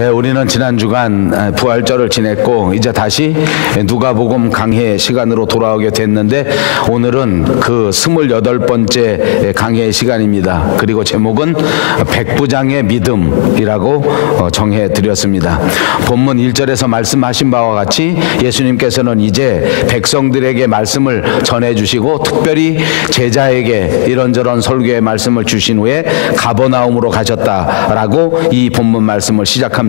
우리는 지난 주간 부활절을 지냈고 이제 다시 누가복음 강해 시간으로 돌아오게 됐는데 오늘은 그 28번째 강해 시간입니다. 그리고 제목은 백부장의 믿음이라고 정해드렸습니다. 본문 1절에서 말씀하신 바와 같이 예수님께서는 이제 백성들에게 말씀을 전해주시고 특별히 제자에게 이런저런 설교의 말씀을 주신 후에 가버나움으로 가셨다라고 이 본문 말씀을 시작합니다.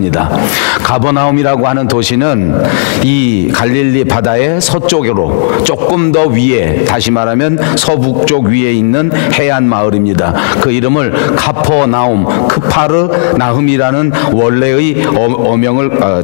가버나움이라고 하는 도시는 이 갈릴리 바다의 서쪽으로 조금 더 위에, 다시 말하면 서북쪽 위에 있는 해안 마을입니다. 그 이름을 카퍼나움, 크파르나흠이라는 원래의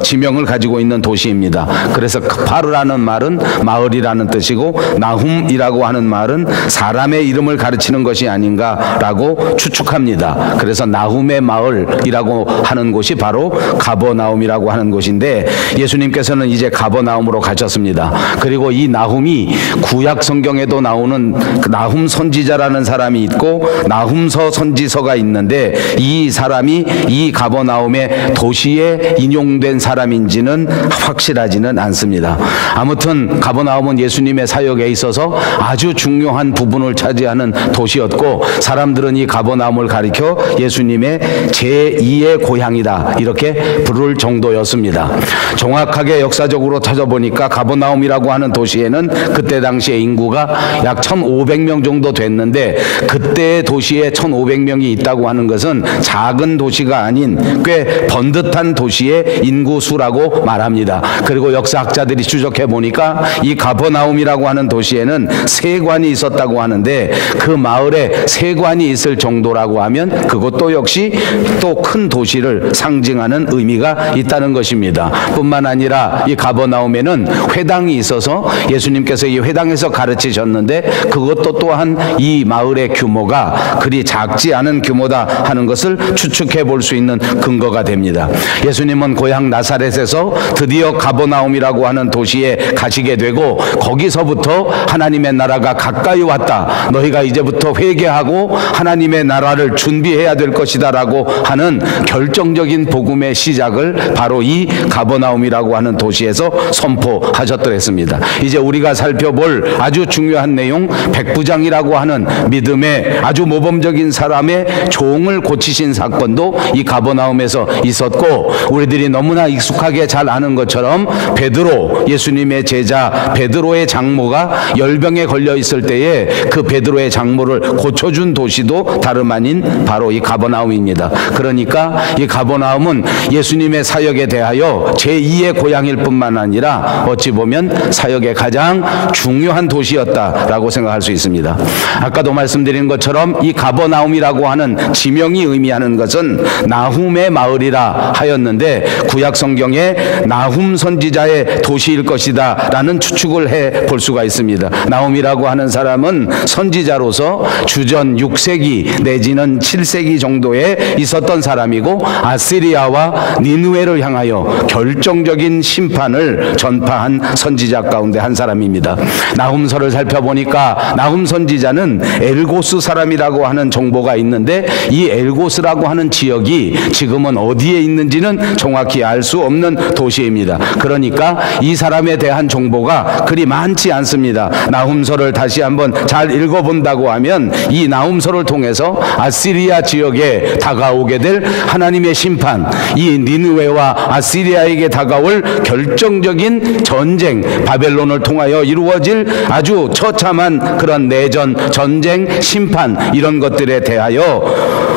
지명을 가지고 있는 도시입니다. 그래서 크파르라는 말은 마을이라는 뜻이고 나훔이라고 하는 말은 사람의 이름을 가르치는 것이 아닌가라고 추측합니다. 그래서 나훔의 마을이라고 하는 곳이 바로 가버나움이라고 하는 곳인데 예수님께서는 이제 가버나움으로 가셨습니다. 그리고 이 나훔이 구약 성경에도 나오는 나훔 선지자라는 사람이 있고 나훔서 선지서가 있는데 이 사람이 이 가버나움의 도시에 인용된 사람인지는 확실하지는 않습니다. 아무튼 가버나움은 예수님의 사역에 있어서 아주 중요한 부분을 차지하는 도시였고 사람들은 이 가버나움을 가리켜 예수님의 제2의 고향이다 이렇게 부를 정도였습니다. 정확하게 역사적으로 찾아보니까 가버나움이라고 하는 도시에는 그때 당시에 인구가 약 1,500명 정도 됐는데 그때의 도시에 1,500명이 있다고 하는 것은 작은 도시가 아닌 꽤 번듯한 도시의 인구수라고 말합니다. 그리고 역사학자들이 추적해 보니까 이 가버나움이라고 하는 도시에는 세관이 있었다고 하는데 그 마을에 세관이 있을 정도라고 하면 그것도 역시 또 큰 도시를 상징하는 의미가 있다는 것입니다. 뿐만 아니라 이 가버나움에는 회당이 있어서 예수님께서 이 회당에서 가르치셨는데 그것도 또한 이 마을의 규모가 그리 작지 않은 규모다 하는 것을 추측해 볼 수 있는 근거가 됩니다. 예수님은 고향 나사렛에서 드디어 가버나움이라고 하는 도시에 가시게 되고 거기서부터 하나님의 나라가 가까이 왔다. 너희가 이제부터 회개하고 하나님의 나라를 준비해야 될 것이다 라고 하는 결정적인 복음의 시작을 바로 이 가버나움이라고 하는 도시에서 선포하셨더랬습니다. 이제 우리가 살펴볼 아주 중요한 내용, 백부장이라고 하는 믿음의 아주 모범적인 사람의 종을 고치신 사건도 이 가버나움에서 있었고 우리들이 너무나 익숙하게 잘 아는 것처럼 베드로, 예수님의 제자 베드로의 장모가 열병에 걸려 있을 때에 그 베드로의 장모를 고쳐준 도시도 다름 아닌 바로 이 가버나움입니다. 그러니까 이 가버나움은 예수님의 사역에 대하여 제2의 고향일 뿐만 아니라 어찌 보면 사역의 가장 중요한 도시였다라고 생각할 수 있습니다. 아까도 말씀드린 것처럼 이 가버나움이라고 하는 지명이 의미하는 것은 나훔의 마을이라 하였는데 구약 성경에 나훔 선지자의 도시일 것이다 라는 추측을 해 볼 수가 있습니다. 나훔이라고 하는 사람은 선지자로서 주전 6세기 내지는 7세기 정도에 있었던 사람이고 아시리아와 니느웨를 향하여 결정적인 심판을 전파한 선지자 가운데 한 사람입니다. 나훔서를 살펴보니까 나훔 선지자는 엘고스 사람이라고 하는 정보가 있는데 이 엘고스라고 하는 지역이 지금은 어디에 있는지는 정확히 알 수 없는 도시입니다. 그러니까 이 사람에 대한 정보가 그리 많지 않습니다. 나훔서를 다시 한번 잘 읽어본다고 하면 이 나훔서를 통해서 아시리아 지역에 다가오게 될 하나님의 심판, 이 니느웨와 아시리아에게 다가올 결정적인 전쟁, 바벨론을 통하여 이루어질 아주 처참한 그런 내전, 전쟁, 심판 이런 것들에 대하여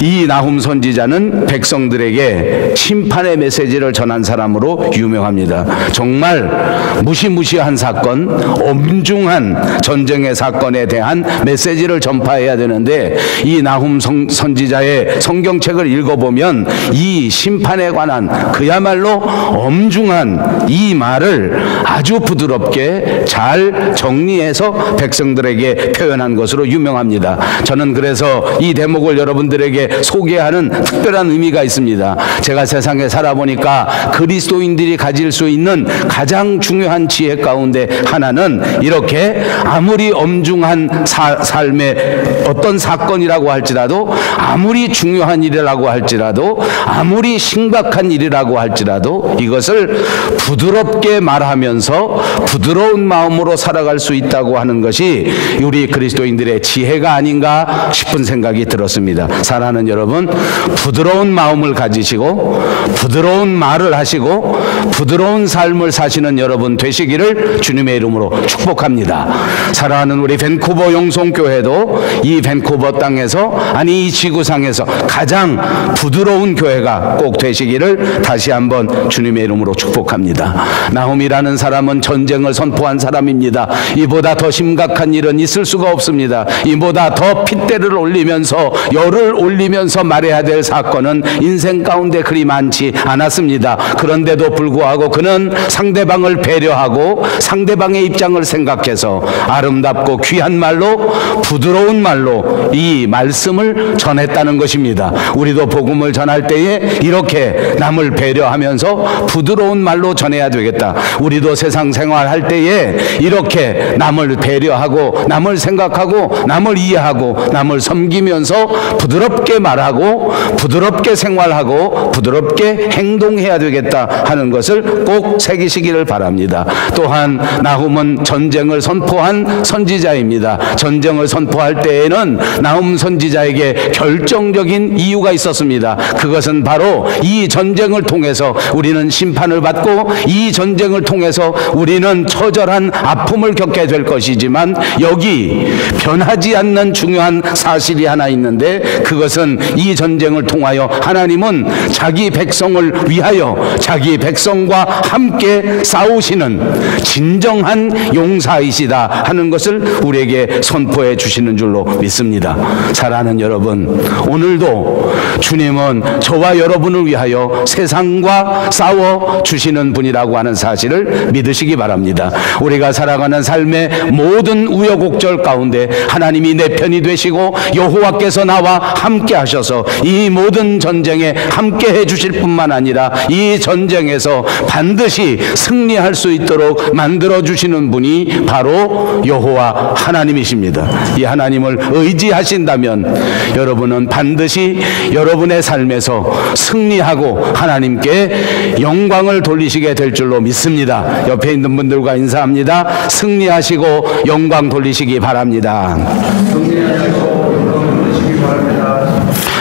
이 나훔 선지자는 백성들에게 심판의 메시지를 전한 사람으로 유명합니다. 정말 무시무시한 사건, 엄중한 전쟁의 사건에 대한 메시지를 전파해야 되는데 이 나훔 선지자의 성경책을 읽어보면 이 심판에 관한 그야말로 엄중한 이 말을 아주 부드럽게 잘 정리해서 백성들에게 표현한 것으로 유명합니다. 저는 그래서 이 대목을 여러분들에게 여러분에게 소개하는 특별한 의미가 있습니다. 제가 세상에 살아보니까 그리스도인들이 가질 수 있는 가장 중요한 지혜 가운데 하나는 이렇게 아무리 엄중한 삶의 어떤 사건이라고 할지라도, 아무리 중요한 일이라고 할지라도, 아무리 심각한 일이라고 할지라도 이것을 부드럽게 말하면서 부드러운 마음으로 살아갈 수 있다고 하는 것이 우리 그리스도인들의 지혜가 아닌가 싶은 생각이 들었습니다. 사랑하는 여러분, 부드러운 마음을 가지시고 부드러운 말을 하시고 부드러운 삶을 사시는 여러분 되시기를 주님의 이름으로 축복합니다. 사랑하는 우리 밴쿠버 영송교회도 이 밴쿠버 땅에서, 아니 이 지구상에서 가장 부드러운 교회가 꼭 되시기를 다시 한번 주님의 이름으로 축복합니다. 나홈이라는 사람은 전쟁을 선포한 사람입니다. 이보다 더 심각한 일은 있을 수가 없습니다. 이보다 더 핏대를 올리면서 열을 올리면서 말해야 될 사건은 인생 가운데 그리 많지 않았습니다. 그런데도 불구하고 그는 상대방을 배려하고 상대방의 입장을 생각해서 아름답고 귀한 말로, 부드러운 말로 이 말씀을 전했다는 것입니다. 우리도 복음을 전할 때에 이렇게 남을 배려하면서 부드러운 말로 전해야 되겠다. 우리도 세상 생활할 때에 이렇게 남을 배려하고 남을 생각하고 남을 이해하고 남을 섬기면서 부드럽게 말하고 부드럽게 생활하고 부드럽게 행동해야 되겠다 하는 것을 꼭 새기시기를 바랍니다. 또한 나훔은 전쟁을 선포한 선지자입니다. 전쟁을 선포할 때에는 나훔 선지자에게 결정적인 이유가 있었습니다. 그것은 바로 이 전쟁을 통해서 우리는 심판을 받고 이 전쟁을 통해서 우리는 처절한 아픔을 겪게 될 것이지만 여기 변하지 않는 중요한 사실이 하나 있는데, 그것은 이 전쟁을 통하여 하나님은 자기 백성을 위하여 자기 백성과 함께 싸우시는 진정한 용사이시다 하는 것을 우리에게 선포해 주시는 줄로 믿습니다. 사랑하는 여러분, 오늘도 주님은 저와 여러분을 위하여 세상과 싸워 주시는 분이라고 하는 사실을 믿으시기 바랍니다. 우리가 살아가는 삶의 모든 우여곡절 가운데 하나님이 내 편이 되시고 여호와께서 나와 함께 하셔서 이 모든 전쟁에 함께 해주실 뿐만 아니라 이 전쟁에서 반드시 승리할 수 있도록 만들어주시는 분이 바로 여호와 하나님이십니다. 이 하나님을 의지하신다면 여러분은 반드시 여러분의 삶에서 승리하고 하나님께 영광을 돌리시게 될 줄로 믿습니다. 옆에 있는 분들과 인사합니다. 승리하시고 영광 돌리시기 바랍니다.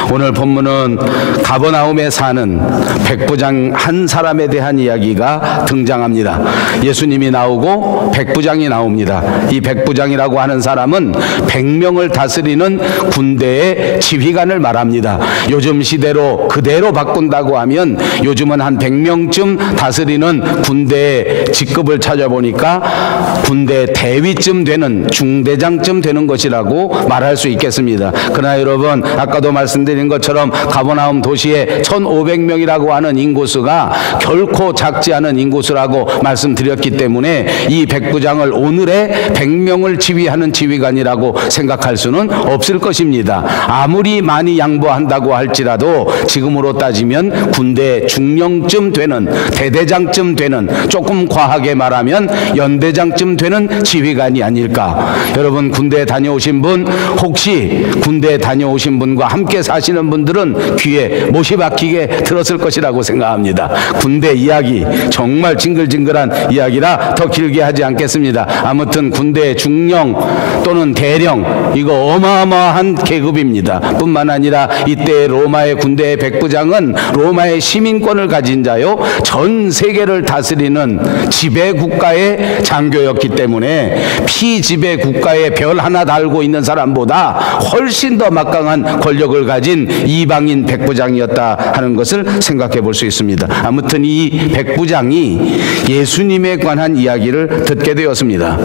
오늘 본문은 가버나움에 사는 백부장 한 사람에 대한 이야기가 등장합니다. 예수님이 나오고 백부장이 나옵니다. 이 백부장이라고 하는 사람은 100명을 다스리는 군대의 지휘관을 말합니다. 요즘 시대로 그대로 바꾼다고 하면 요즘은 한 100명쯤 다스리는 군대의 직급을 찾아보니까 군대 대위쯤 되는, 중대장쯤 되는 것이라고 말할 수 있겠습니다. 그러나 여러분, 아까도 말씀드린 것처럼 가버나움 도시에 1500명이라고 하는 인구수가 결코 작지 않은 인구수라고 말씀드렸기 때문에 이 백부장을 오늘의 100명을 지휘하는 지휘관이라고 생각할 수는 없을 것입니다. 아무리 많이 양보한다고 할지라도 지금으로 따지면 군대 중령쯤 되는, 대대장쯤 되는, 조금 과하게 말하면 연대장쯤 되는 지휘관이 아닐까. 여러분, 군대에 다녀오신 분, 혹시 군대에 다녀오신 분과 함께 사시는 분들은 귀에 못이 박히게 들었을 것이라고 생각합니다. 군대 이야기, 정말 징글징글한 이야기라 더 길게 하지 않겠습니다. 아무튼 군대의 중령 또는 대령, 이거 어마어마한 계급입니다. 뿐만 아니라 이때 로마의 군대의 백부장은 로마의 시민권을 가진 자요, 전 세계를 다스리는 지배국가의 장교였기 때문에 피지배 국가에 별 하나 달고 있는 사람보다 훨씬 더 막강한 권력을 가진 이방인 백부장이었다 하는 것을 생각해 볼 수 있습니다. 아무튼 이 백부장이 예수님에 관한 이야기를 듣게 되었습니다.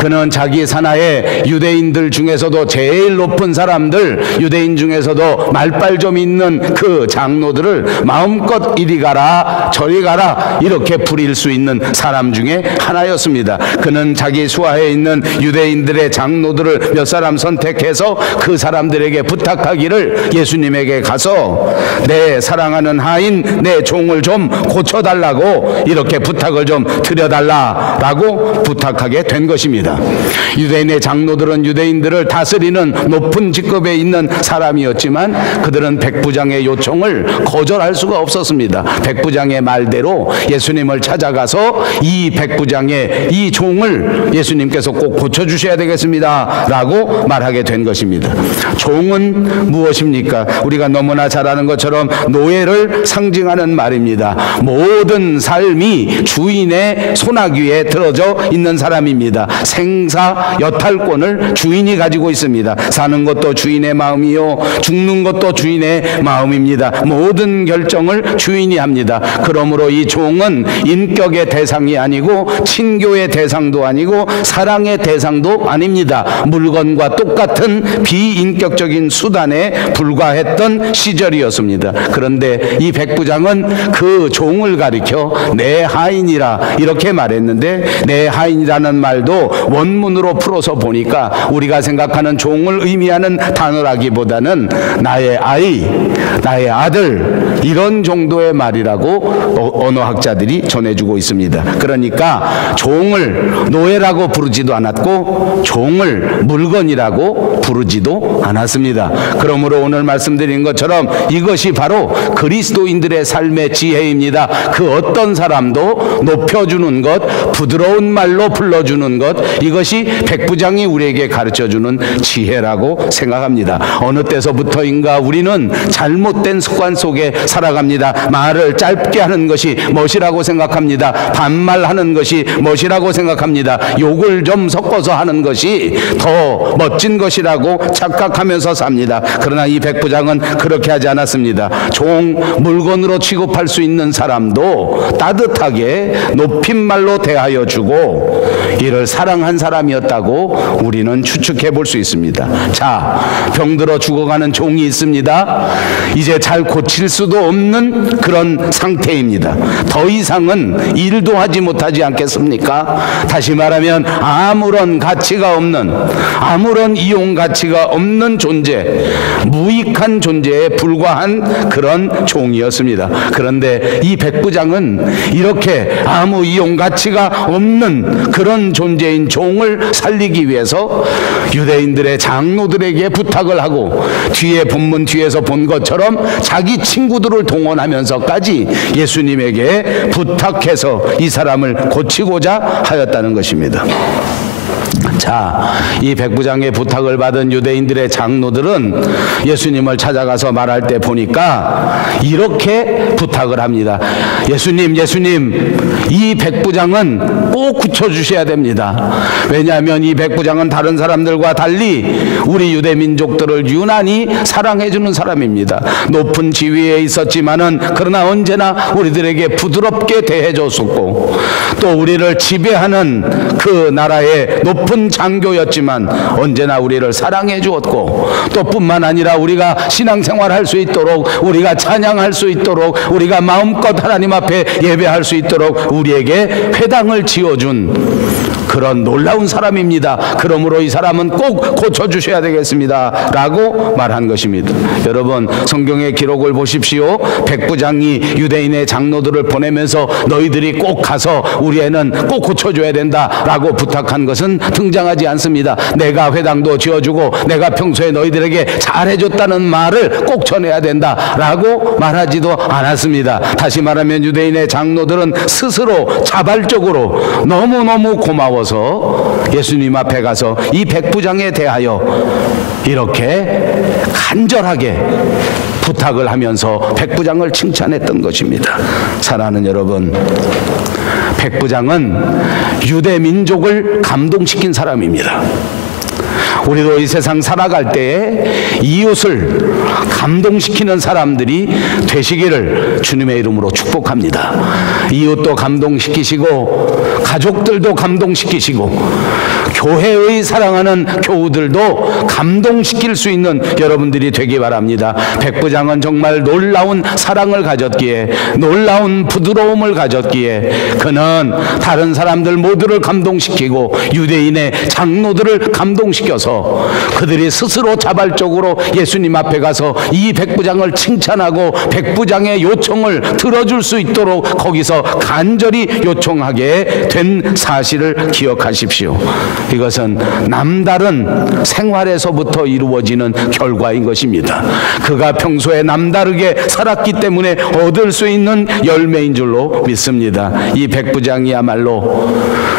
그는 자기 산하의 유대인들 중에서도 제일 높은 사람들, 유대인 중에서도 말빨 좀 있는 그 장로들을 마음껏 이리 가라 저리 가라 이렇게 부릴 수 있는 사람 중에 하나였습니다. 그는 자기 수하에 있는 유대인들의 장로들을 몇 사람 선택해서 그 사람들에게 부탁하기를 예수님에게 가서 내 사랑하는 하인 내 종을 좀 고쳐달라고 이렇게 부탁을 좀 드려달라라고 부탁하게 된 것입니다. 유대인의 장로들은 유대인들을 다스리는 높은 직급에 있는 사람이었지만 그들은 백부장의 요청을 거절할 수가 없었습니다. 백부장의 말대로 예수님을 찾아가서 이 백부장의 이 종을 예수님께서 꼭 고쳐주셔야 되겠습니다 라고 말하게 된 것입니다. 종은 무엇입니까? 우리가 너무나 잘 아는 것처럼 노예를 상징하는 말입니다. 모든 삶이 주인의 손아귀에 들어져 있는 사람입니다. 생사 여탈권을 주인이 가지고 있습니다. 사는 것도 주인의 마음이요 죽는 것도 주인의 마음입니다. 모든 결정을 주인이 합니다. 그러므로 이 종은 인격의 대상이 아니고 친교의 대상도 아니고 사랑의 대상도 아닙니다. 물건과 똑같은 비인격적인 수단에 불과했던 시절이었습니다. 그런데 이 백부장은 그 종을 가리켜 내 하인이라 이렇게 말했는데, 내 하인이라는 말도 원문으로 풀어서 보니까 우리가 생각하는 종을 의미하는 단어라기보다는 나의 아이, 나의 아들, 이런 정도의 말이라고 언어학자들이 전해주고 있습니다. 그러니까 종을 노예라고 부르지도 않았고 종을 물건이라고 부르지도 않았습니다. 그러므로 오늘 말씀드린 것처럼 이것이 바로 그리스도인들의 삶의 지혜입니다. 그 어떤 사람도 높여주는 것, 부드러운 말로 불러주는 것, 이것이 백부장이 우리에게 가르쳐주는 지혜라고 생각합니다. 어느 때서부터인가 우리는 잘못된 습관 속에 살아갑니다. 말을 짧게 하는 것이 멋이라고 생각합니다. 반말하는 것이 멋이라고 생각합니다. 욕을 좀 섞어서 하는 것이 더 멋진 것이라고 착각하면서 삽니다. 그러나 이 백부장은 그렇게 하지 않았습니다. 종, 물건으로 취급할 수 있는 사람도 따뜻하게 높임말로 대하여 주고 이를 사랑한 사람이었다고 우리는 추측해 볼 수 있습니다. 자, 병들어 죽어가는 종이 있습니다. 이제 잘 고칠 수도 없는 그런 상태입니다. 더 이상은 일도 하지 못하지 않겠습니까? 다시 말하면 아무런 가치가 없는, 아무런 이용 가치가 없는 존재, 무익한 존재에 불과한 그런 종이었습니다. 그런데 이 백부장은 이렇게 아무 이용 가치가 없는 그런 존재인 종을 살리기 위해서 유대인들의 장로들에게 부탁을 하고, 뒤에 본문 뒤에서 본 것처럼 자기 친구들을 동원하면서까지 예수님에게 부탁해서 이 사람을 고치고자 하였다는 것입니다. 자, 이 백부장의 부탁을 받은 유대인들의 장로들은 예수님을 찾아가서 말할 때 보니까 이렇게 부탁을 합니다. 예수님, 이 백부장은 꼭 고쳐주셔야 됩니다. 왜냐하면 이 백부장은 다른 사람들과 달리 우리 유대 민족들을 유난히 사랑해주는 사람입니다. 높은 지위에 있었지만은 그러나 언제나 우리들에게 부드럽게 대해줬었고, 또 우리를 지배하는 그 나라의 높은 장교였지만 언제나 우리를 사랑해 주었고, 또 뿐만 아니라 우리가 신앙생활 할 수 있도록, 우리가 찬양할 수 있도록, 우리가 마음껏 하나님 앞에 예배할 수 있도록 우리에게 회당을 지어준 그런 놀라운 사람입니다. 그러므로 이 사람은 꼭 고쳐주셔야 되겠습니다 라고 말한 것입니다. 여러분, 성경의 기록을 보십시오. 백부장이 유대인의 장로들을 보내면서 너희들이 꼭 가서 우리 애는 꼭 고쳐줘야 된다 라고 부탁한 것은 등장하지 않습니다. 내가 회당도 지어주고 내가 평소에 너희들에게 잘해줬다는 말을 꼭 전해야 된다 라고 말하지도 않았습니다. 다시 말하면 유대인의 장로들은 스스로 자발적으로 너무너무 고마워서 예수님 앞에 가서 이 백부장에 대하여 이렇게 간절하게 부탁을 하면서 백부장을 칭찬했던 것입니다. 사랑하는 여러분, 백부장은 유대 민족을 감동시킨 사람입니다. 우리도 이 세상 살아갈 때에 이웃을 감동시키는 사람들이 되시기를 주님의 이름으로 축복합니다. 이웃도 감동시키시고 가족들도 감동시키시고 교회의 사랑하는 교우들도 감동시킬 수 있는 여러분들이 되기 바랍니다. 백부장은 정말 놀라운 사랑을 가졌기에, 놀라운 부드러움을 가졌기에 그는 다른 사람들 모두를 감동시키고 유대인의 장로들을 감동시켜서 그들이 스스로 자발적으로 예수님 앞에 가서 이 백부장을 칭찬하고 백부장의 요청을 들어줄 수 있도록 거기서 간절히 요청하게 된 사실을 기억하십시오. 이것은 남다른 생활에서부터 이루어지는 결과인 것입니다. 그가 평소에 남다르게 살았기 때문에 얻을 수 있는 열매인 줄로 믿습니다. 이 백부장이야말로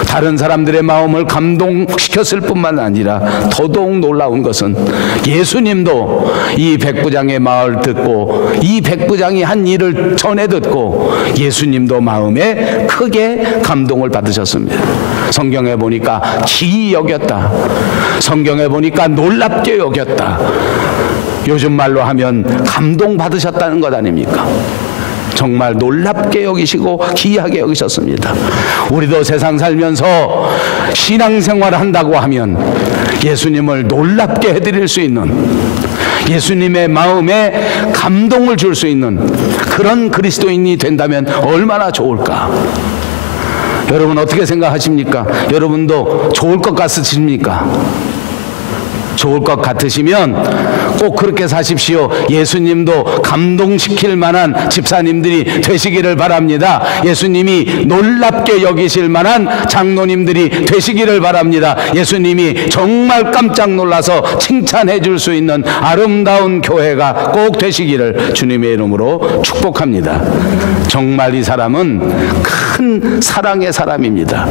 다른 사람들의 마음을 감동시켰을 뿐만 아니라 더더욱 놀라운 것은 예수님도 이 백부장의 말을 듣고 이 백부장이 한 일을 전해 듣고 예수님도 마음에 크게 감동을 받으셨습니다. 성경에 보니까 기이 여겼다. 성경에 보니까 놀랍게 여겼다. 요즘 말로 하면 감동 받으셨다는 것 아닙니까? 정말 놀랍게 여기시고 귀하게 여기셨습니다. 우리도 세상 살면서 신앙생활을 한다고 하면 예수님을 놀랍게 해드릴 수 있는, 예수님의 마음에 감동을 줄 수 있는 그런 그리스도인이 된다면 얼마나 좋을까? 여러분 어떻게 생각하십니까? 여러분도 좋을 것 같으십니까? 좋을 것 같으시면 꼭 그렇게 사십시오. 예수님도 감동시킬 만한 집사님들이 되시기를 바랍니다. 예수님이 놀랍게 여기실 만한 장로님들이 되시기를 바랍니다. 예수님이 정말 깜짝 놀라서 칭찬해 줄 수 있는 아름다운 교회가 꼭 되시기를 주님의 이름으로 축복합니다. 정말 이 사람은 큰 사랑의 사람입니다.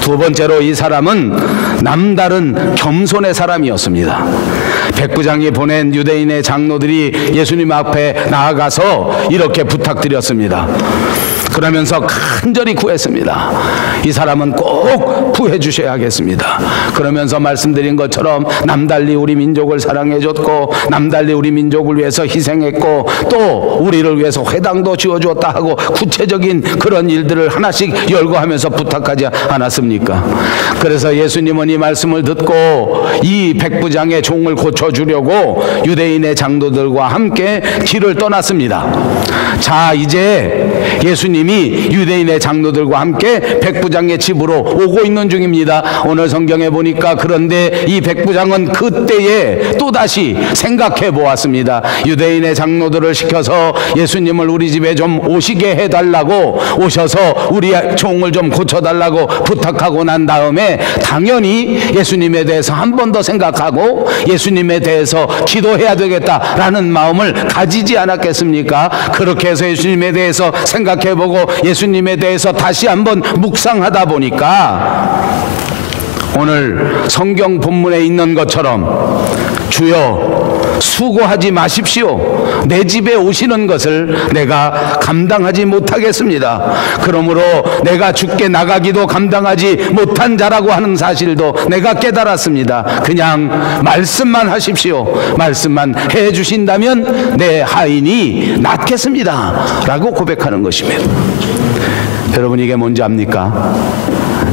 두 번째로 이 사람은 남다른 겸손의 사람이었습니다. 백부장이 보낸 유대인의 장로들이 예수님 앞에 나아가서 이렇게 부탁드렸습니다. 그러면서 간절히 구했습니다. 이 사람은 꼭 구해 주셔야겠습니다. 그러면서 말씀드린 것처럼 남달리 우리 민족을 사랑해줬고 남달리 우리 민족을 위해서 희생했고 또 우리를 위해서 회당도 지어주었다 하고 구체적인 그런 일들을 하나씩 열거하면서 부탁하지 않았습니까? 그래서 예수님은 이 말씀을 듣고 이 백부장의 종을 고쳐주려고 유대인의 장로들과 함께 길을 떠났습니다. 자, 이제 예수님이 유대인의 장로들과 함께 백부장의 집으로 오고 있는 중입니다. 오늘 성경에 보니까 그런데 이 백부장은 그때에 또다시 생각해 보았습니다. 유대인의 장로들을 시켜서 예수님을 우리 집에 좀 오시게 해달라고, 오셔서 우리 종을 좀 고쳐달라고 부탁하고 난 다음에 당연히 예수님에 대해서 한 번 더 생각하고 예수님에 대해서 기도해야 되겠다라는 마음을 가지지 않았겠습니까? 그렇게 해서 예수님에 대해서 생각해보고 예수님에 대해서 다시 한번 묵상하다 보니까 오늘 성경 본문에 있는 것처럼 주여 수고하지 마십시오. 내 집에 오시는 것을 내가 감당하지 못하겠습니다. 그러므로 내가 주께 나가기도 감당하지 못한 자라고 하는 사실도 내가 깨달았습니다. 그냥 말씀만 하십시오. 말씀만 해 주신다면 내 하인이 낫겠습니다 라고 고백하는 것입니다. 여러분 이게 뭔지 압니까?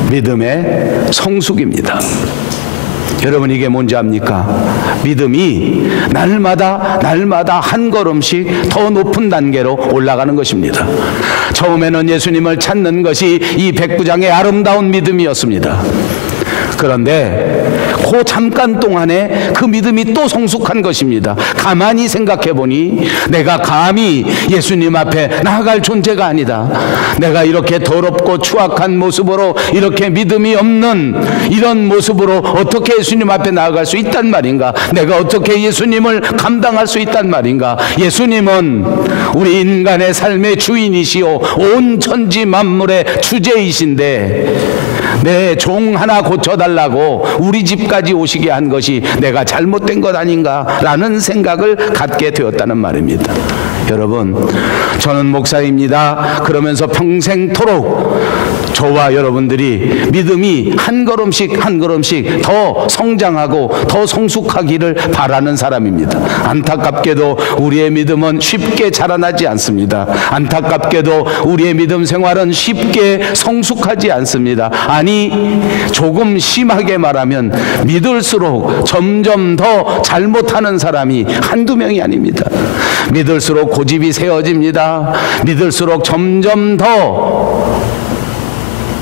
믿음의 성숙입니다. 여러분 이게 뭔지 압니까? 믿음이 날마다 한 걸음씩 더 높은 단계로 올라가는 것입니다. 처음에는 예수님을 찾는 것이 이 백부장의 아름다운 믿음이었습니다. 그런데 그 잠깐 동안에 그 믿음이 또 성숙한 것입니다. 가만히 생각해 보니 내가 감히 예수님 앞에 나아갈 존재가 아니다. 내가 이렇게 더럽고 추악한 모습으로, 이렇게 믿음이 없는 이런 모습으로 어떻게 예수님 앞에 나아갈 수 있단 말인가? 내가 어떻게 예수님을 감당할 수 있단 말인가? 예수님은 우리 인간의 삶의 주인이시오 온 천지 만물의 주제이신데 내 종 하나 고쳐달라고 우리 집까지 오시게 한 것이 내가 잘못된 것 아닌가 라는 생각을 갖게 되었다는 말입니다. 여러분, 저는 목사입니다. 그러면서 평생토록 저와 여러분들이 믿음이 한 걸음씩 더 성장하고 더 성숙하기를 바라는 사람입니다. 안타깝게도 우리의 믿음은 쉽게 자라나지 않습니다. 안타깝게도 우리의 믿음 생활은 쉽게 성숙하지 않습니다. 아니, 조금 심하게 말하면 믿을수록 점점 더 잘못하는 사람이 한두 명이 아닙니다. 믿을수록 고집이 세워집니다. 믿을수록 점점 더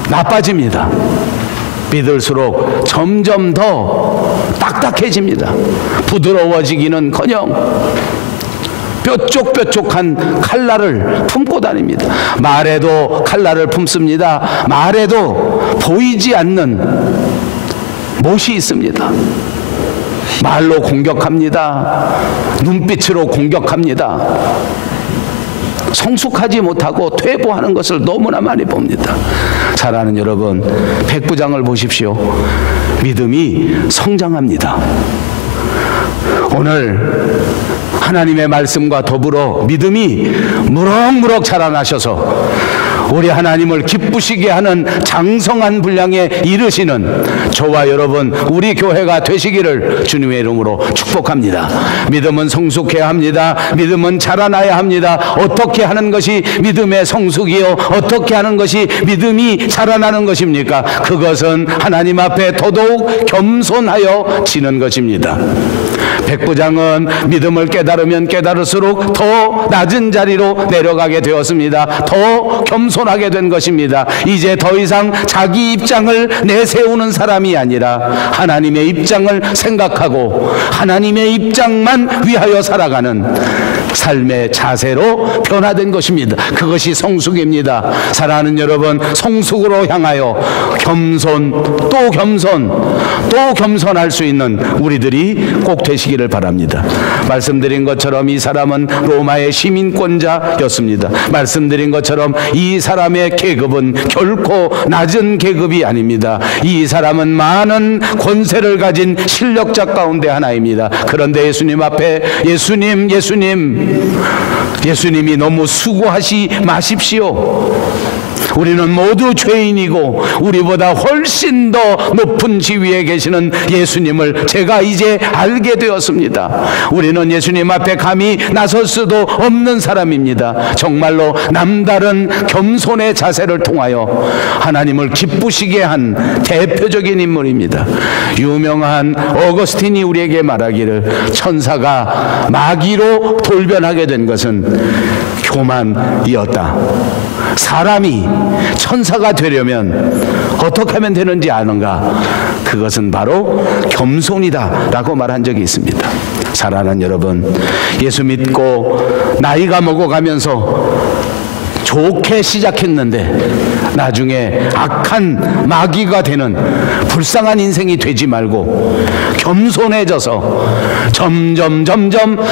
나빠집니다. 믿을수록 점점 더 딱딱해집니다. 부드러워지기는커녕 뾰족뾰족한 칼날을 품고 다닙니다. 말에도 칼날을 품습니다. 말에도 보이지 않는 못이 있습니다. 말로 공격합니다. 눈빛으로 공격합니다. 성숙하지 못하고 퇴보하는 것을 너무나 많이 봅니다. 사랑하는 여러분, 백부장을 보십시오. 믿음이 성장합니다. 오늘 하나님의 말씀과 더불어 믿음이 무럭무럭 자라나셔서 우리 하나님을 기쁘시게 하는 장성한 분량에 이르시는 저와 여러분, 우리 교회가 되시기를 주님의 이름으로 축복합니다. 믿음은 성숙해야 합니다. 믿음은 자라나야 합니다. 어떻게 하는 것이 믿음의 성숙이요, 어떻게 하는 것이 믿음이 자라나는 것입니까? 그것은 하나님 앞에 더더욱 겸손하여 지는 것입니다. 백부장은 믿음을 깨달으면 깨달을수록 더 낮은 자리로 내려가게 되었습니다. 더 겸손하게 된 것입니다. 이제 더 이상 자기 입장을 내세우는 사람이 아니라 하나님의 입장을 생각하고 하나님의 입장만 위하여 살아가는 삶의 자세로 변화된 것입니다. 그것이 성숙입니다. 사랑하는 여러분, 성숙으로 향하여 겸손 또 겸손할 수 있는 우리들이 꼭 되시기를 바랍니다. 말씀드린 것처럼 이 사람은 로마의 시민권자였습니다. 말씀드린 것처럼 이 사람의 계급은 결코 낮은 계급이 아닙니다. 이 사람은 많은 권세를 가진 실력자 가운데 하나입니다. 그런데 예수님 앞에 예수님이 너무 수고하시 마십시오. 우리는 모두 죄인이고 우리보다 훨씬 더 높은 지위에 계시는 예수님을 제가 이제 알게 되었습니다. 우리는 예수님 앞에 감히 나설 수도 없는 사람입니다. 정말로 남다른 겸손의 자세를 통하여 하나님을 기쁘시게 한 대표적인 인물입니다. 유명한 어거스틴이 우리에게 말하기를 천사가 마귀로 돌변하게 된 것은 교만이었다. 사람이 천사가 되려면 어떻게 하면 되는지 아는가? 그것은 바로 겸손이다 라고 말한 적이 있습니다. 사랑하는 여러분, 예수 믿고 나이가 먹어가면서 좋게 시작했는데 나중에 악한 마귀가 되는 불쌍한 인생이 되지 말고 겸손해져서 점점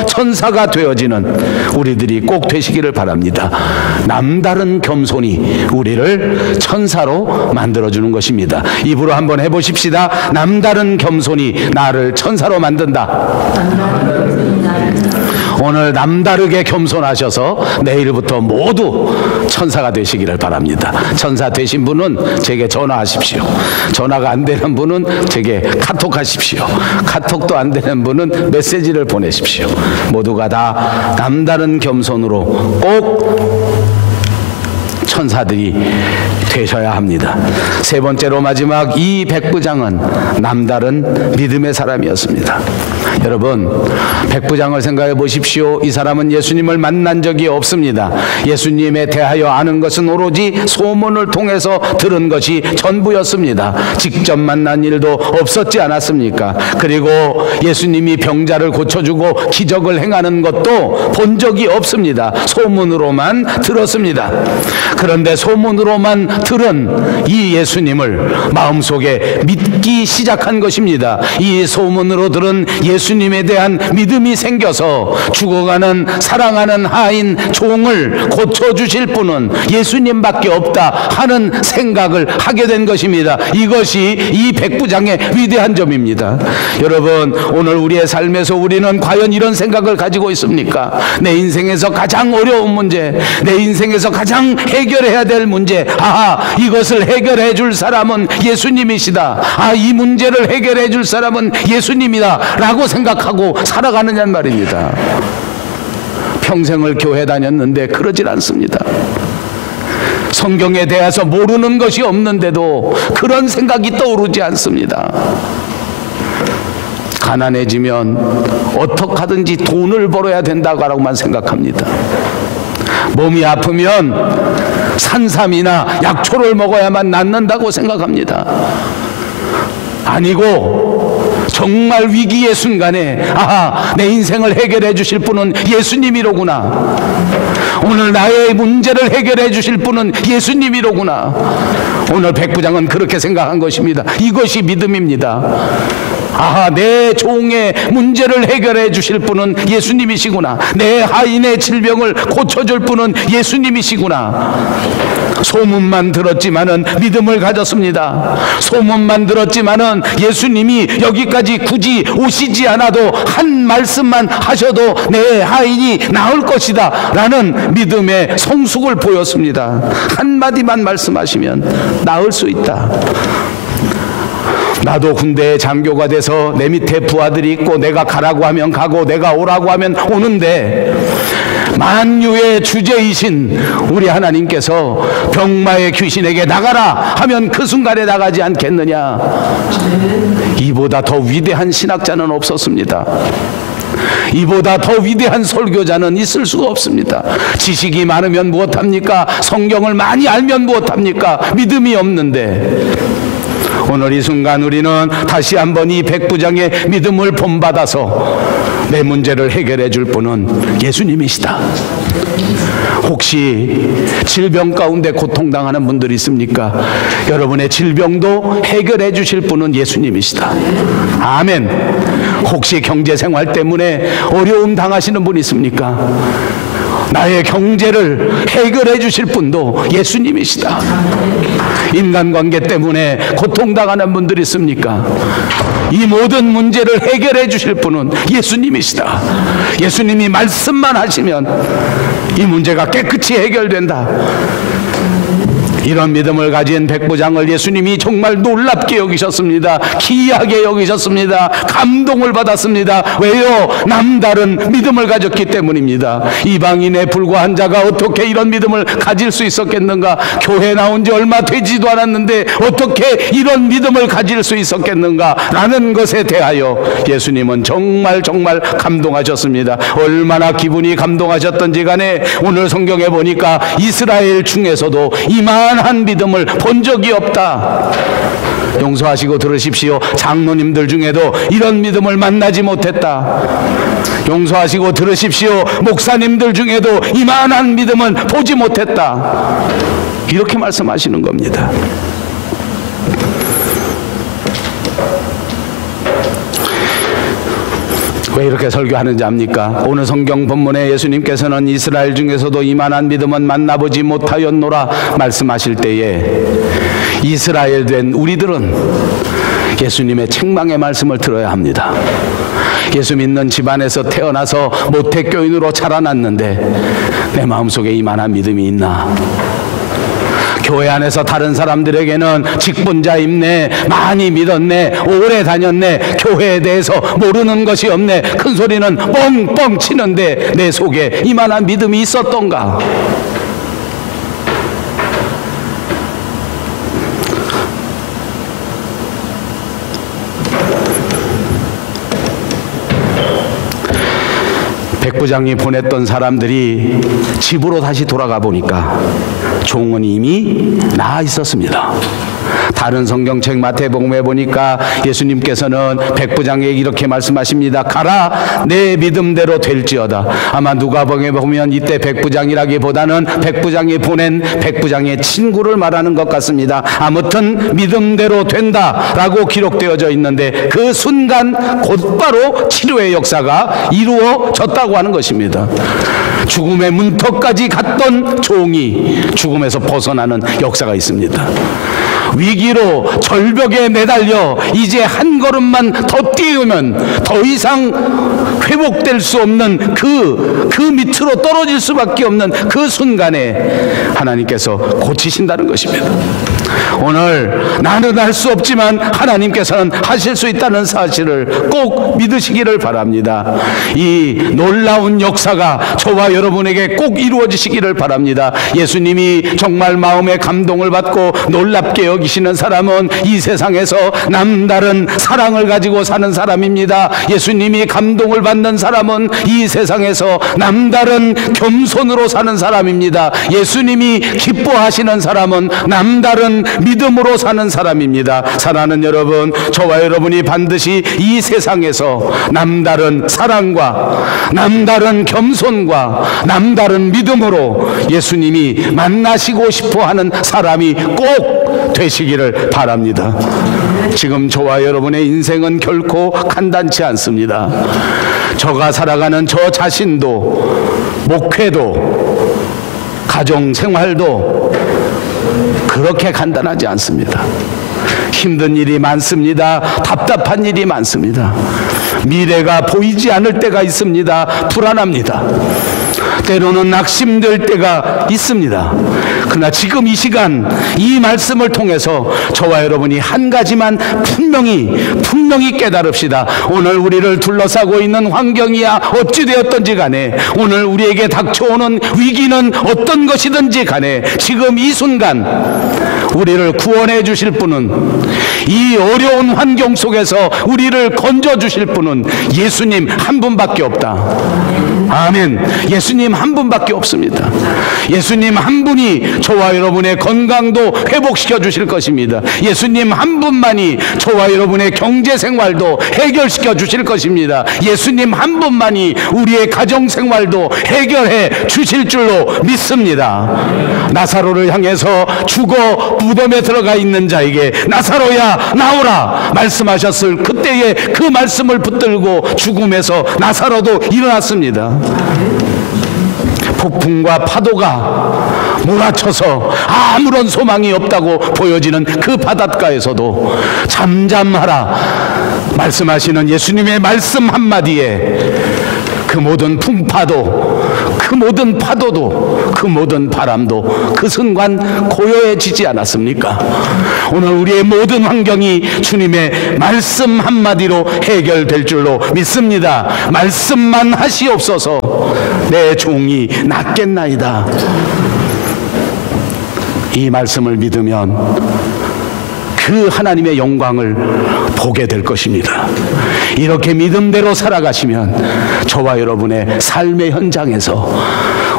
천사가 되어지는 우리들이 꼭 되시기를 바랍니다. 남다른 겸손이 우리를 천사로 만들어주는 것입니다. 입으로 한번 해보십시다. 남다른 겸손이 나를 천사로 만든다. 오늘 남다르게 겸손하셔서 내일부터 모두 천사가 되시기를 바랍니다. 천사 되신 분은 제게 전화하십시오. 전화가 안 되는 분은 제게 카톡하십시오. 카톡도 안 되는 분은 메시지를 보내십시오. 모두가 다 남다른 겸손으로 꼭 천사들이 되셔야 합니다. 세 번째로 마지막, 이 백부장은 남다른 믿음의 사람이었습니다. 여러분, 백부장을 생각해 보십시오. 이 사람은 예수님을 만난 적이 없습니다. 예수님에 대하여 아는 것은 오로지 소문을 통해서 들은 것이 전부였습니다. 직접 만난 일도 없었지 않았습니까? 그리고 예수님이 병자를 고쳐주고 기적을 행하는 것도 본 적이 없습니다. 소문으로만 들었습니다. 그런데 소문으로만 들은 이 예수님을 마음속에 믿기 시작한 것입니다. 이 소문으로 들은 예수님에 대한 믿음이 생겨서 죽어가는 사랑하는 하인 종을 고쳐주실 분은 예수님밖에 없다 하는 생각을 하게 된 것입니다. 이것이 이 백부장의 위대한 점입니다. 여러분, 오늘 우리의 삶에서 우리는 과연 이런 생각을 가지고 있습니까? 내 인생에서 가장 어려운 문제, 내 인생에서 가장 해결해야 될 문제, 이것을 해결해 줄 사람은 예수님이시다. 이 문제를 해결해 줄 사람은 예수님이다 라고 생각하고 살아가느냐는 말입니다. 평생을 교회 다녔는데 그러질 않습니다. 성경에 대해서 모르는 것이 없는데도 그런 생각이 떠오르지 않습니다. 가난해지면 어떻게 하든지 돈을 벌어야 된다고만 생각합니다. 몸이 아프면 산삼이나 약초를 먹어야만 낫는다고 생각합니다. 아니고 정말 위기의 순간에 아하, 내 인생을 해결해 주실 분은 예수님이로구나. 오늘 나의 문제를 해결해 주실 분은 예수님이로구나. 오늘 백부장은 그렇게 생각한 것입니다. 이것이 믿음입니다. 아하, 내 종의 문제를 해결해 주실 분은 예수님이시구나. 내 하인의 질병을 고쳐줄 분은 예수님이시구나. 소문만 들었지만은 믿음을 가졌습니다. 소문만 들었지만은 예수님이 여기까지 굳이 오시지 않아도 한 말씀만 하셔도 내 하인이 나을 것이다 라는 믿음의 성숙을 보였습니다. 한마디만 말씀하시면 나을 수 있다. 나도 군대에 장교가 돼서 내 밑에 부하들이 있고 내가 가라고 하면 가고 내가 오라고 하면 오는데, 만유의 주제이신 우리 하나님께서 병마의 귀신에게 나가라 하면 그 순간에 나가지 않겠느냐. 이보다 더 위대한 신학자는 없었습니다. 이보다 더 위대한 설교자는 있을 수가 없습니다. 지식이 많으면 무엇합니까? 성경을 많이 알면 무엇합니까? 믿음이 없는데. 오늘 이 순간 우리는 다시 한번 이 백부장의 믿음을 본받아서 내 문제를 해결해 줄 분은 예수님이시다. 혹시 질병 가운데 고통당하는 분들이 있습니까? 여러분의 질병도 해결해 주실 분은 예수님이시다. 아멘. 혹시 경제생활 때문에 어려움 당하시는 분 있습니까? 나의 경제를 해결해 주실 분도 예수님이시다. 인간관계 때문에 고통당하는 분들이 있습니까? 이 모든 문제를 해결해 주실 분은 예수님이시다. 예수님이 말씀만 하시면 이 문제가 깨끗이 해결된다. 이런 믿음을 가진 백부장을 예수님이 정말 놀랍게 여기셨습니다. 기이하게 여기셨습니다. 감동을 받았습니다. 왜요? 남다른 믿음을 가졌기 때문입니다. 이방인의 불과한 자가 어떻게 이런 믿음을 가질 수 있었겠는가? 교회 나온 지 얼마 되지도 않았는데 어떻게 이런 믿음을 가질 수 있었겠는가? 라는 것에 대하여 예수님은 정말 감동하셨습니다. 얼마나 기분이 감동하셨던지 간에 오늘 성경에 보니까 이스라엘 중에서도 이만한 믿음을 본 적이 없다. 용서하시고 들으십시오. 장로님들 중에도 이런 믿음을 만나지 못했다. 용서하시고 들으십시오. 목사님들 중에도 이만한 믿음은 보지 못했다. 이렇게 말씀하시는 겁니다. 왜 이렇게 설교하는지 압니까? 오늘 성경 본문에 예수님께서는 이스라엘 중에서도 이만한 믿음은 만나보지 못하였노라 말씀하실 때에 이스라엘 된 우리들은 예수님의 책망의 말씀을 들어야 합니다. 예수 믿는 집안에서 태어나서 모태교인으로 자라났는데 내 마음속에 이만한 믿음이 있나? 교회 안에서 다른 사람들에게는 직분자임네, 많이 믿었네, 오래 다녔네, 교회에 대해서 모르는 것이 없네, 큰 소리는 뻥뻥 치는데 내 속에 이만한 믿음이 있었던가? 백부장이 보냈던 사람들이 집으로 다시 돌아가 보니까 종은 이미 나아 있었습니다. 다른 성경책 마태복음에 보니까 예수님께서는 백부장에게 이렇게 말씀하십니다. 가라, 내 믿음대로 될지어다. 아마 누가복음에 보면 이때 백부장이라기보다는 백부장이 보낸 백부장의 친구를 말하는 것 같습니다. 아무튼 믿음대로 된다라고 기록되어져 있는데 그 순간 곧바로 치료의 역사가 이루어졌다고 하는 것입니다. 죽음의 문턱까지 갔던 종이 죽음에서 벗어나는 역사가 있습니다. 위기로 절벽에 매달려 이제 한 걸음만 더 뛰으면 더 이상 회복될 수 없는 그 밑으로 떨어질 수밖에 없는 그 순간에 하나님께서 고치신다는 것입니다. 오늘 나는 할 수 없지만 하나님께서는 하실 수 있다는 사실을 꼭 믿으시기를 바랍니다. 이 놀라운 역사가 저와 여러분에게 꼭 이루어지시기를 바랍니다. 예수님이 정말 마음에 감동을 받고 놀랍게 여기시는 사람은 이 세상에서 남다른 사랑을 가지고 사는 사람입니다. 예수님이 감동을 받는 받는 사람은 이 세상에서 남다른 겸손으로 사는 사람입니다. 예수님이 기뻐하시는 사람은 남다른 믿음으로 사는 사람입니다. 사랑하는 여러분, 저와 여러분이 반드시 이 세상에서 남다른 사랑과 남다른 겸손과 남다른 믿음으로 예수님이 만나시고 싶어하는 사람이 꼭 되시기를 바랍니다. 지금 저와 여러분의 인생은 결코 간단치 않습니다. 저가 살아가는 저 자신도, 목회도, 가정생활도 그렇게 간단하지 않습니다. 힘든 일이 많습니다. 답답한 일이 많습니다. 미래가 보이지 않을 때가 있습니다. 불안합니다. 때로는 낙심될 때가 있습니다. 그러나 지금 이 시간 이 말씀을 통해서 저와 여러분이 한 가지만 분명히 깨달읍시다. 오늘 우리를 둘러싸고 있는 환경이야 어찌 되었던지 간에, 오늘 우리에게 닥쳐오는 위기는 어떤 것이든지 간에, 지금 이 순간 우리를 구원해 주실 분은, 이 어려운 환경 속에서 우리를 건져 주실 분은 예수님 한 분밖에 없다. 아멘. 예수님 한 분밖에 없습니다. 예수님 한 분이 저와 여러분의 건강도 회복시켜 주실 것입니다. 예수님 한 분만이 저와 여러분의 경제생활도 해결시켜 주실 것입니다. 예수님 한 분만이 우리의 가정생활도 해결해 주실 줄로 믿습니다. 나사로를 향해서 죽어 무덤에 들어가 있는 자에게 나사로야 나오라 말씀하셨을 그때에 그 말씀을 붙들고 죽음에서 나사로도 일어났습니다. 폭풍과 파도가 몰아쳐서 아무런 소망이 없다고 보여지는 그 바닷가에서도 잠잠하라 말씀하시는 예수님의 말씀 한마디에 그 모든 풍파도, 그 모든 파도도, 그 모든 바람도 그 순간 고요해지지 않았습니까? 오늘 우리의 모든 환경이 주님의 말씀 한마디로 해결될 줄로 믿습니다. 말씀만 하시옵소서. 내 종이 낫겠나이다. 이 말씀을 믿으면 그 하나님의 영광을 보게 될 것입니다. 이렇게 믿음대로 살아가시면 저와 여러분의 삶의 현장에서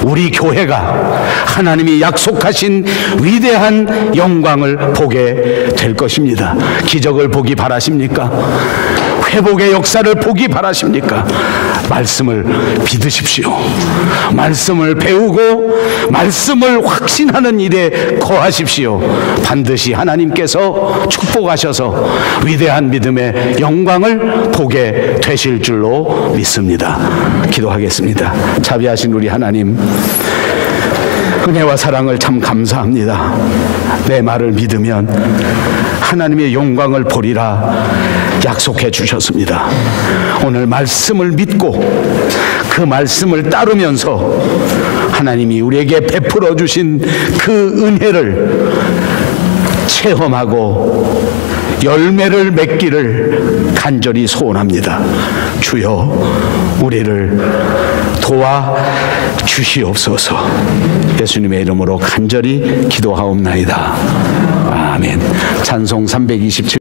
우리 교회가 하나님이 약속하신 위대한 영광을 보게 될 것입니다. 기적을 보기 바라십니까? 회복의 역사를 보기 바라십니까? 말씀을 믿으십시오. 말씀을 배우고 말씀을 확신하는 일에 거하십시오. 반드시 하나님께서 축복하셔서 위대한 믿음의 영광을 보게 되실 줄로 믿습니다. 기도하겠습니다. 자비하신 우리 하나님, 은혜와 사랑을 참 감사합니다. 내 말을 믿으면 하나님의 영광을 보리라 약속해 주셨습니다. 오늘 말씀을 믿고 그 말씀을 따르면서 하나님이 우리에게 베풀어 주신 그 은혜를 체험하고 열매를 맺기를 간절히 소원합니다. 주여, 우리를 도와 주시옵소서. 예수님의 이름으로 간절히 기도하옵나이다. 아멘. 찬송 327